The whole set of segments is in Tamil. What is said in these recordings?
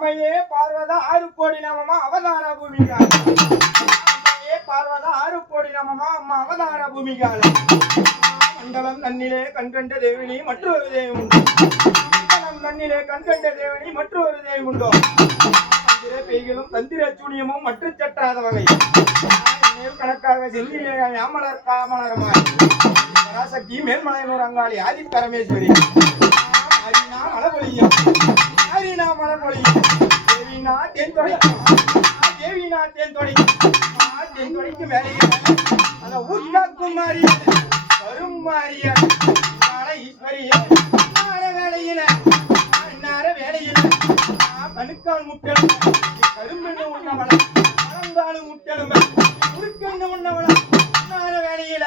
அம்மையே பார்வதா 6 கோடி நமமா அவதார பூமிகால அம்மையே பார்வதா 6 கோடி நமமா அம்மா அவதார பூமிகால மண்டலம் நன்னிலே கண்கண்ட தேவனி மற்றொரு தேவி உண்டு மண்டலம் நன்னிலே கண்கண்ட தேவனி மற்றொரு தேவி உண்டோ தந்திர பேய்களும் தந்திர சூனியமும் மற்ற சற்றாத வகை கணக்காக செல்லிலே யாமலர் காமலரமாய் பராசக்தி மேல்மலையனூர் அங்காளி ஆதி பரமேஸ்வரி ஹரினா மலபொழியும் ஹரினா மலபொழியும் தேவினா தென்தொடைக்கும் தேவினா தென்தொடைக்கு மேலேயே அந்த ஊர்காக்கும் மாறிய வரும் மாறிய ஈஸ்வரியே வேலையில கணுக்கால் முட்டெலும் கரும்பெண்ணு உண்ணவளம் மலங்காலும் முட்டெலும் முறுக்கெண்ணு உண்ணவளம் வேலையில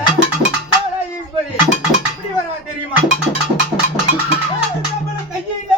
ஈஸ்வரி இப்படி வரா தெரியுமா கையில